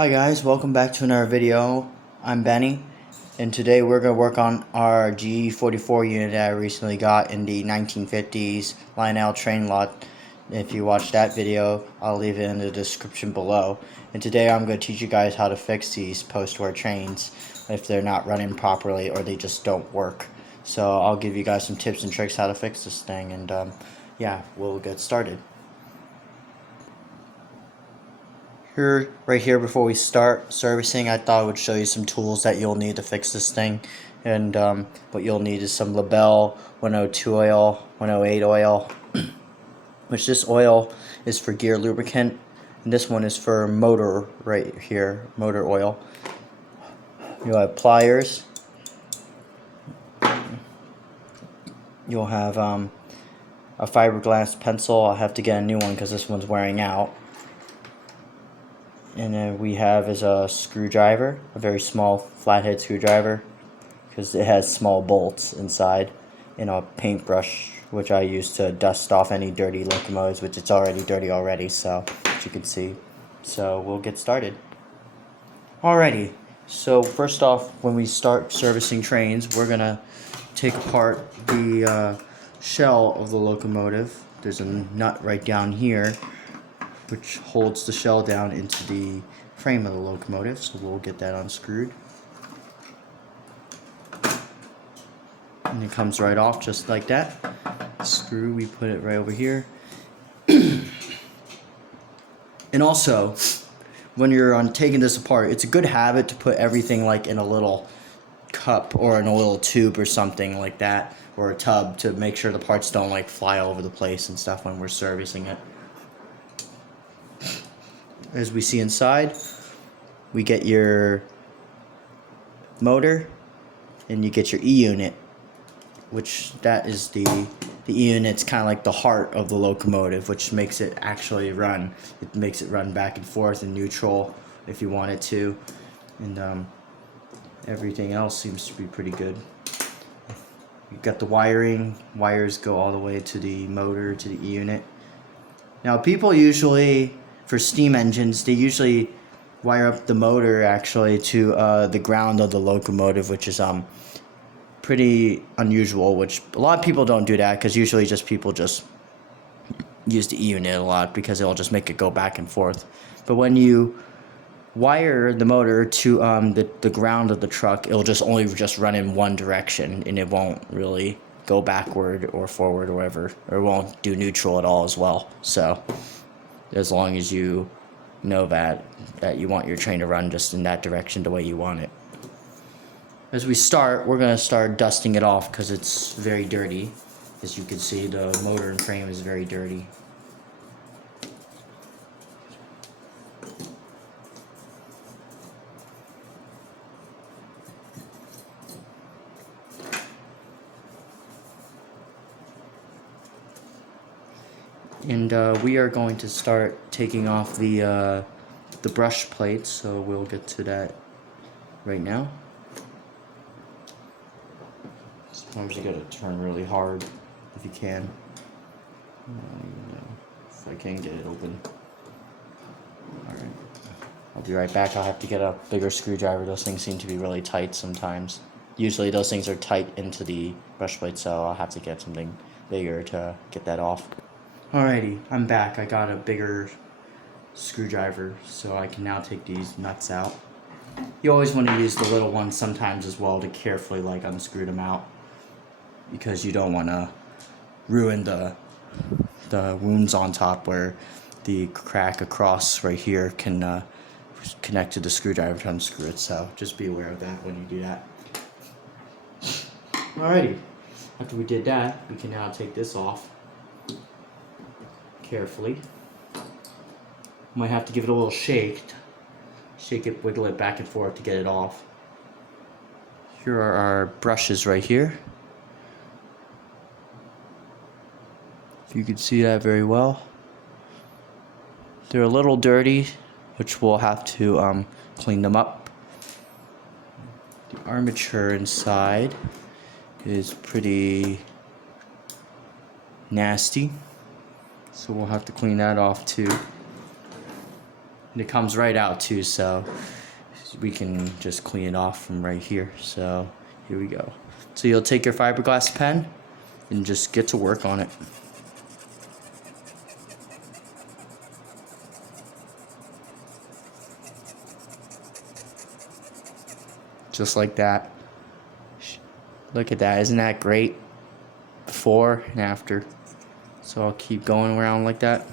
Hi guys, welcome back to another video. I'm Benny, and today we're going to work on our G44 unit that I recently got in the 1950s Lionel train lot. If you watched that video, I'll leave it in the description below. And today I'm going to teach you guys how to fix these post-war trains if they're not running properly or they just don't work. So I'll give you guys some tips and tricks how to fix this thing, and yeah, we'll get started. Right here, before we start servicing, I thought I would show you some tools that you'll need to fix this thing. And what you'll need is some Labelle 102 oil, 108 oil, which this oil is for gear lubricant, and this one is for motor right here, motor oil. You'll have pliers. You'll have a fiberglass pencil. I'll have to get a new one because this one's wearing out. And then we have is a screwdriver, a very small flathead screwdriver, because it has small bolts inside, and a paintbrush, which I use to dust off any dirty locomotives, which it's already dirty already, so as you can see. So we'll get started. Alrighty, so first off, when we start servicing trains, we're gonna take apart the shell of the locomotive. There's a nut right down here which holds the shell down into the frame of the locomotive, so we'll get that unscrewed. And it comes right off just like that. Screw, we put it right over here. And also, when you're taking this apart, it's a good habit to put everything like in a little cup or in a little tube or something like that, or a tub, to make sure the parts don't like fly all over the place and stuff when we're servicing it. As we see inside, we get your motor and you get your E-unit, which that is the E-unit's kind of like the heart of the locomotive, which makes it actually run. It makes it run back and forth in neutral if you want it to, and everything else seems to be pretty good. You've got the wiring. Wires go all the way to the motor, to the E-unit. Now people usually, for steam engines, they usually wire up the motor actually to the ground of the locomotive, which is pretty unusual, which a lot of people don't do that, because usually people just use the E-unit a lot because it'll just make it go back and forth. But when you wire the motor to the ground of the truck, it'll only run in one direction, and it won't really go backward or forward or whatever, or it won't do neutral at all as well. So as long as you know that you want your train to run just in that direction the way you want it. As we start, we're going to start dusting it off because it's very dirty. As you can see, the motor and frame is very dirty. And we are going to start taking off the brush plates, so we'll get to that right now. Sometimes you gotta turn really hard if you can. I don't even know if I can get it open. Alright, I'll be right back. I'll have to get a bigger screwdriver. Those things seem to be really tight sometimes. Usually those things are tight into the brush plate, so I'll have to get something bigger to get that off. Alrighty, I'm back. I got a bigger screwdriver, so I can now take these nuts out. You always want to use the little ones sometimes as well to carefully unscrew them out, because you don't want to ruin the wounds on top where the crack across right here can connect to the screwdriver to unscrew it. So just be aware of that when you do that. Alrighty, after we did that, we can now take this off carefully. Might have to give it a little shake it, wiggle it back and forth to get it off. Here are our brushes right here. If you can see that very well. They're a little dirty, which we'll have to clean them up. The armature inside is pretty nasty, so we'll have to clean that off too. And it comes right out too, so we can just clean it off from right here. So here we go. So you'll take your fiberglass pen and just get to work on it. Just like that. Look at that, isn't that great? Before and after. So I'll keep going around like that.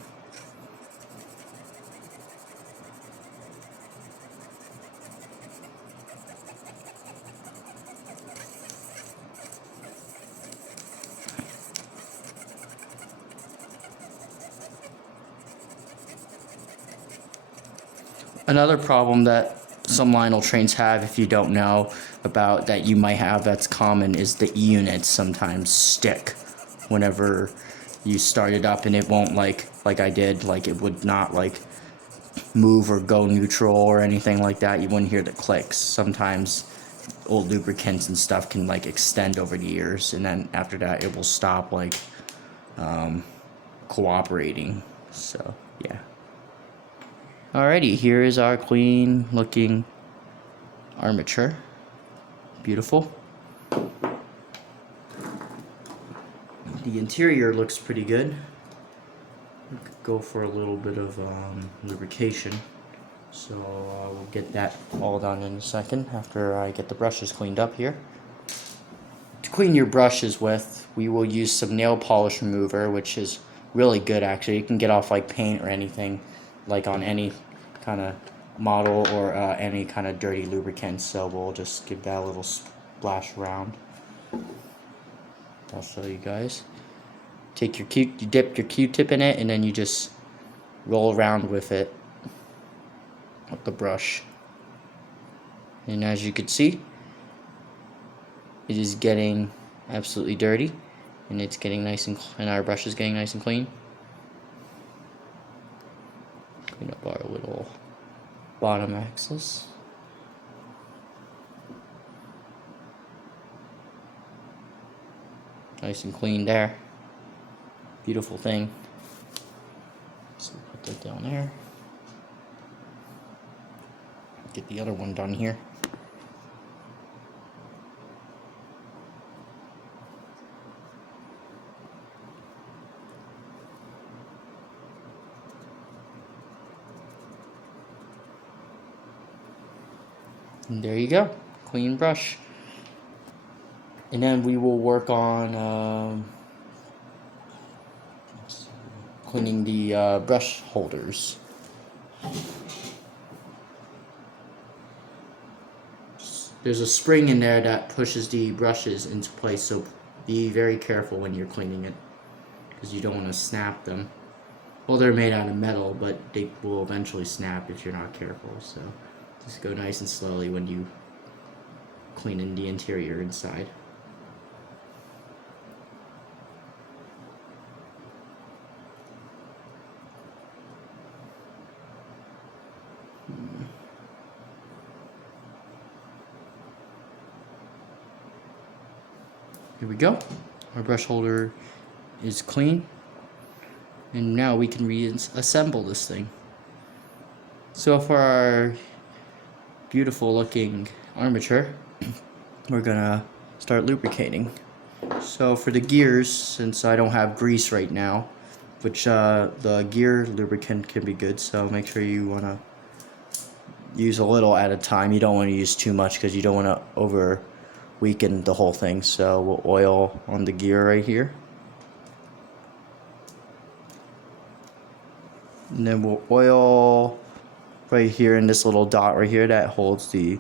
Another problem that some Lionel trains have, if you don't know about, that you might have that's common, is the E-units sometimes stick whenever you start it up, and it won't like I did, like it would not like move or go neutral or anything like that. You wouldn't hear the clicks. Sometimes old lubricants and stuff can like extend over the years, and then after that it will stop like cooperating. So yeah. Alrighty, here is our clean looking armature. Beautiful. The interior looks pretty good. We could go for a little bit of lubrication. So we'll get that all done in a second after I get the brushes cleaned up here. To clean your brushes with, we will use some nail polish remover, which is really good actually. You can get off like paint or anything, like on any kind of model or any kind of dirty lubricant. So we'll just give that a little splash around. I'll show you guys. Take your you dip your Q-tip in it, and then you just roll around with it with the brush. And as you can see, it is getting absolutely dirty, and it's getting nice and our brush is getting nice and clean. Clean up our little bottom axis. Nice and clean there. Beautiful thing. So put that down there. Get the other one done here. And there you go, clean brush. And then we will work on cleaning the brush holders. There's a spring in there that pushes the brushes into place, so be very careful when you're cleaning it, because you don't want to snap them. Well, they're made out of metal, but they will eventually snap if you're not careful, so just go nice and slowly when you clean in the interior inside. Here we go. Our brush holder is clean, and now we can reassemble this thing. So for our beautiful looking armature, we're gonna start lubricating. So for the gears, since I don't have grease right now, which the gear lubricant can be good, so make sure you wanna use a little at a time. You don't want to use too much because you don't want to over weaken the whole thing. So we'll oil on the gear right here, and then we'll oil right here in this little dot right here that holds the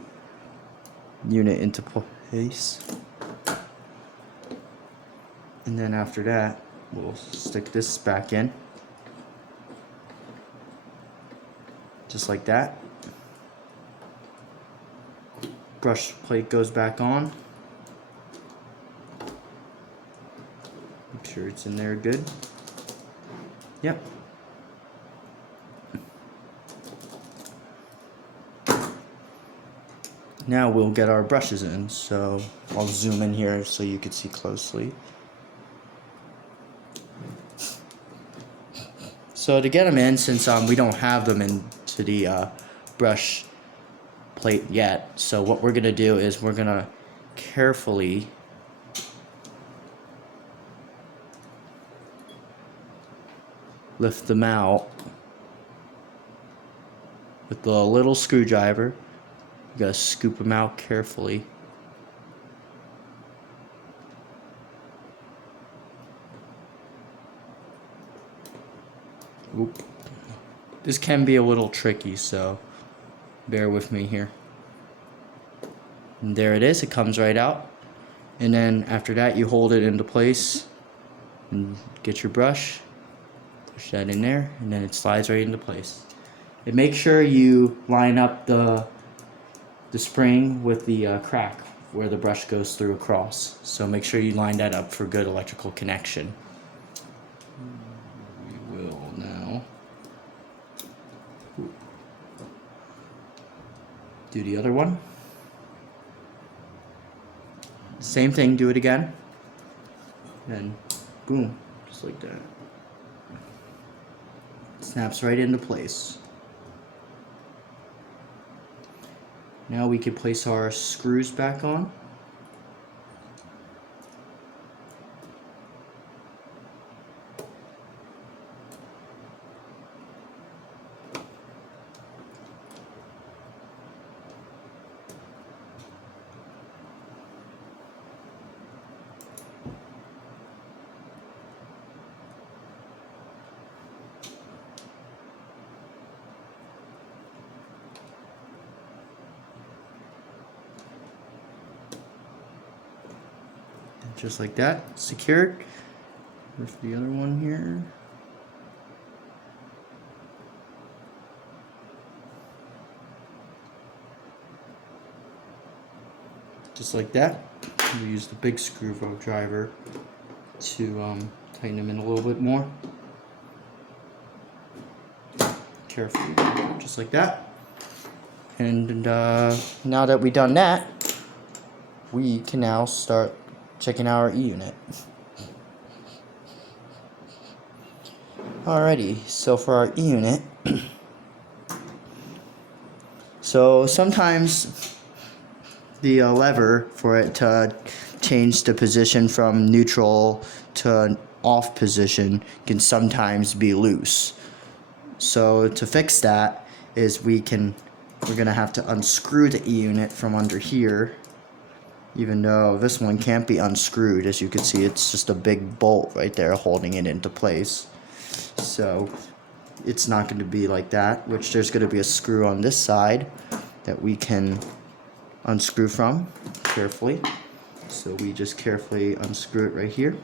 unit into place. And then after that, we'll stick this back in, just like that. Brush plate goes back on. Make sure it's in there good. Yep. Now we'll get our brushes in, so I'll zoom in here so you can see closely. So to get them in, since we don't have them in to the brush plate yet. So what we're gonna do is we're gonna carefully lift them out with the little screwdriver. You gotta scoop them out carefully. Oop. This can be a little tricky, so bear with me here. And there it is, it comes right out. And then after that you hold it into place and get your brush, push that in there, and then it slides right into place. And make sure you line up the spring with the crack where the brush goes through across. So make sure you line that up for good electrical connection. We will now do the other one. Same thing, do it again. And boom, just like that. Snaps right into place. Now we can place our screws back on. Just like that, secured. There's the other one here. Just like that. We use the big screwdriver to tighten them in a little bit more. Carefully, just like that. And now that we've done that, we can now start checking out our E-unit. Alrighty, so for our E-unit, so sometimes the lever for it to change the position from neutral to an off position can sometimes be loose. So to fix that is we're gonna have to unscrew the E-unit from under here. Even though this one can't be unscrewed, as you can see, it's just a big bolt right there holding it into place. So it's not going to be like that, which there's going to be a screw on this side that we can unscrew from carefully. So we just carefully unscrew it right here.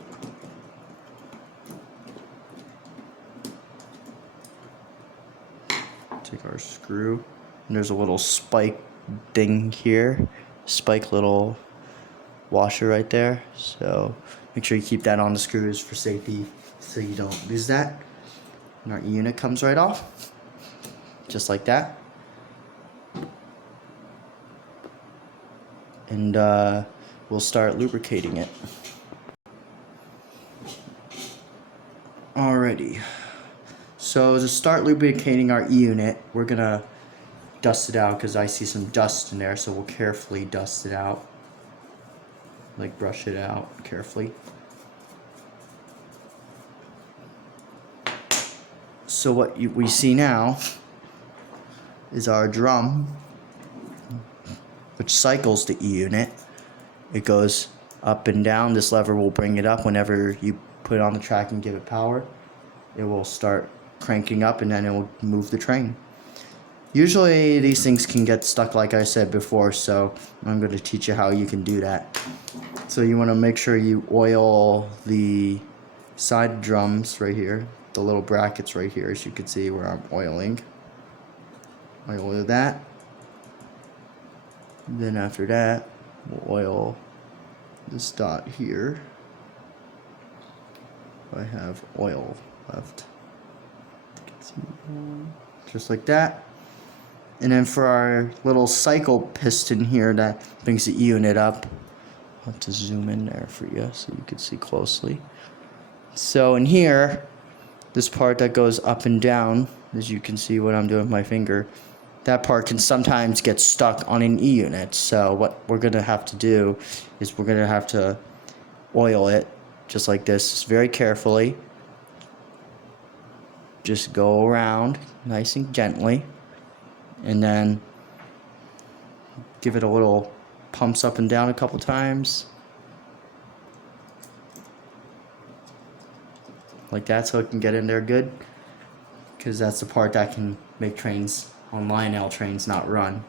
Take our screw, and there's a little spike thing here, spike little washer right there, so make sure you keep that on the screws for safety so you don't lose that. And our E-unit comes right off just like that. And we'll start lubricating it. Alrighty, so to start lubricating our E-unit, we're gonna dust it out because I see some dust in there, so we'll carefully dust it out. Like brush it out carefully. So what we see now is our drum, which cycles the E-unit. It goes up and down. This lever will bring it up whenever you put it on the track and give it power. It will start cranking up and then it will move the train. Usually these things can get stuck, like I said before, so I'm going to teach you how you can do that. So you want to make sure you oil the side drums right here, the little brackets right here, as you can see where I'm oiling. Oil that. Then after that, we'll oil this dot here. I have oil left. Just like that. And then for our little cycle piston here that brings the E-unit up, I'll have to zoom in there for you so you can see closely. So in here, this part that goes up and down as you can see what I'm doing with my finger, that part can sometimes get stuck on an E-unit. So what we're going to have to do is we're going to have to oil it just like this, very carefully. Just go around nice and gently, and then give it a little pumps up and down a couple times. Like that, so it can get in there good. Because that's the part that can make trains on Lionel trains not run.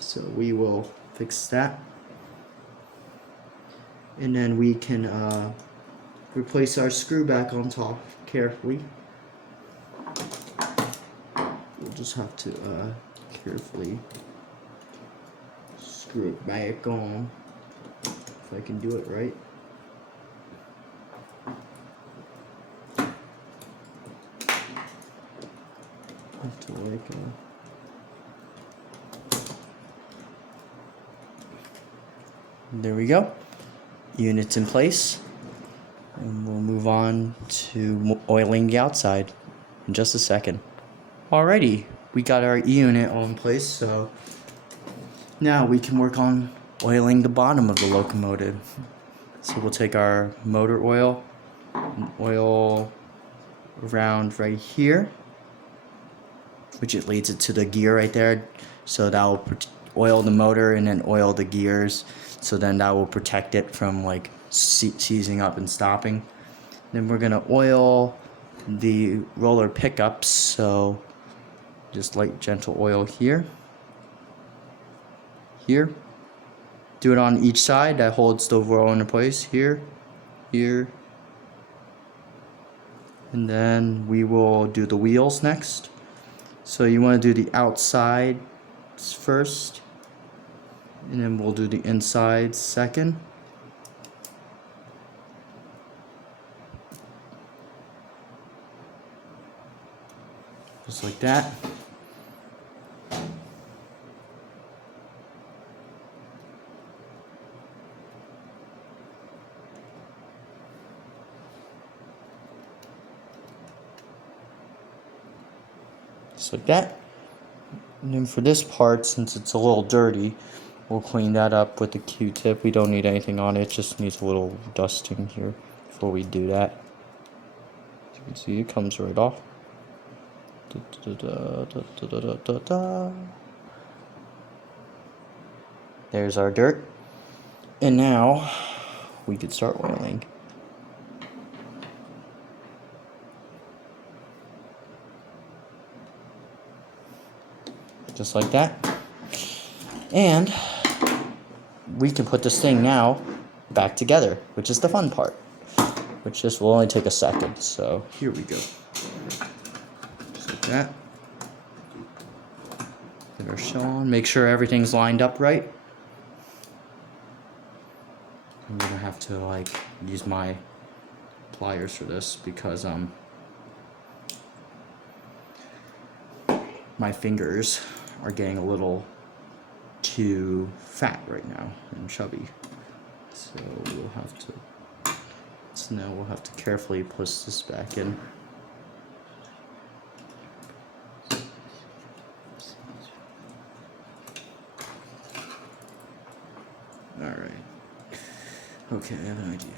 So we will fix that. And then we can replace our screw back on top carefully. We'll just have to carefully screw it back on, if I can do it right. Have to like there we go. Units in place, and we'll move on to oiling the outside in just a second. Alrighty, we got our E-unit all in place, so now we can work on oiling the bottom of the locomotive. So we'll take our motor oil and oil around right here, which it leads it to the gear right there. So that will oil the motor and then oil the gears. So then that will protect it from like seizing up and stopping. Then we're gonna oil the roller pickups. So just light gentle oil here. Here. Do it on each side. That holds the roll into place. Here. Here. And then we will do the wheels next. So you want to do the outside first, and then we'll do the inside second. Just like that. Just like that. And then for this part, since it's a little dirty, we'll clean that up with a Q-tip. We don't need anything on it, it just needs a little dusting here before we do that. As you can see, it comes right off. There's our dirt. And now we could start oiling. Just like that. And we can put this thing now back together, which is the fun part, which just will only take a second. So here we go. Just like that. Put our shell on. Make sure everything's lined up right. I'm gonna have to like use my pliers for this because my fingers are getting a little too fat right now and chubby, so we'll have to. So now we'll have to carefully push this back in. All right. Okay, I have an idea.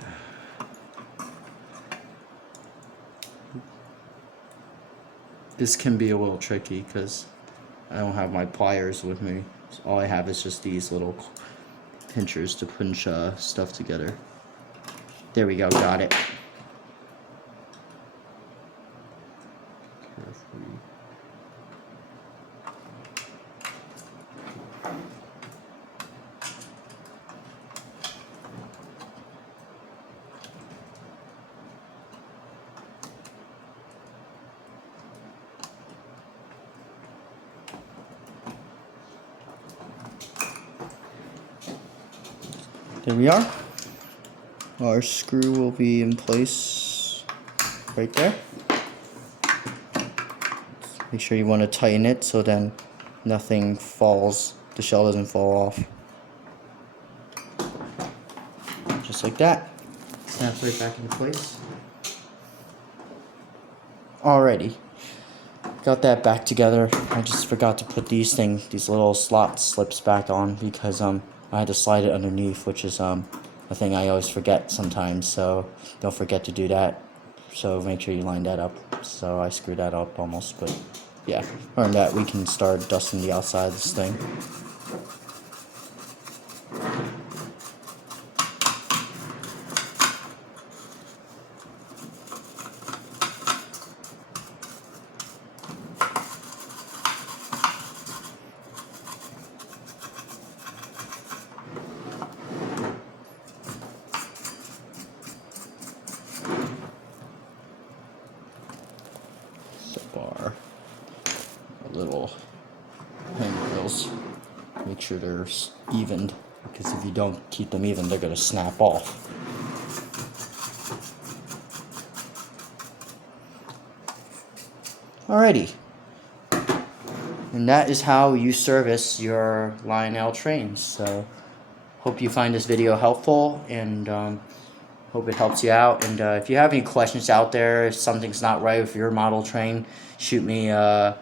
This can be a little tricky because I don't have my pliers with me. So all I have is just these little pinchers to pinch stuff together. There we go, got it. Carefully. There we are. Our screw will be in place right there. Make sure you want to tighten it so then nothing falls, the shell doesn't fall off. Just like that. Snaps right back into place. Alrighty. got that back together. I just forgot to put these little slot slips back on because I had to slide it underneath, which is a thing I always forget sometimes. So don't forget to do that. So make sure you line that up. So I screwed that up almost, but yeah. Other than that, we can start dusting the outside of this thing. Bar, little handrails. Make sure they're evened, because if you don't keep them even, they're gonna snap off. Alrighty, and that is how you service your Lionel trains. So hope you find this video helpful, and hope it helps you out. And if you have any questions out there, if something's not right with your model train, shoot me a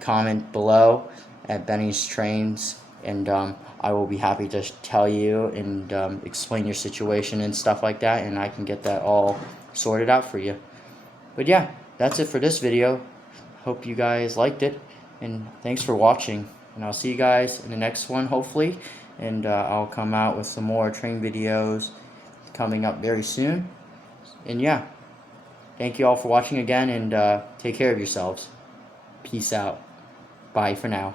comment below at Benny's Trains, and I will be happy to tell you and explain your situation and stuff like that, and I can get that all sorted out for you. But yeah, that's it for this video. Hope you guys liked it, and thanks for watching, and I'll see you guys in the next one, hopefully. And I'll come out with some more train videos coming up very soon. And yeah, thank you all for watching again, and take care of yourselves. Peace out. Bye for now.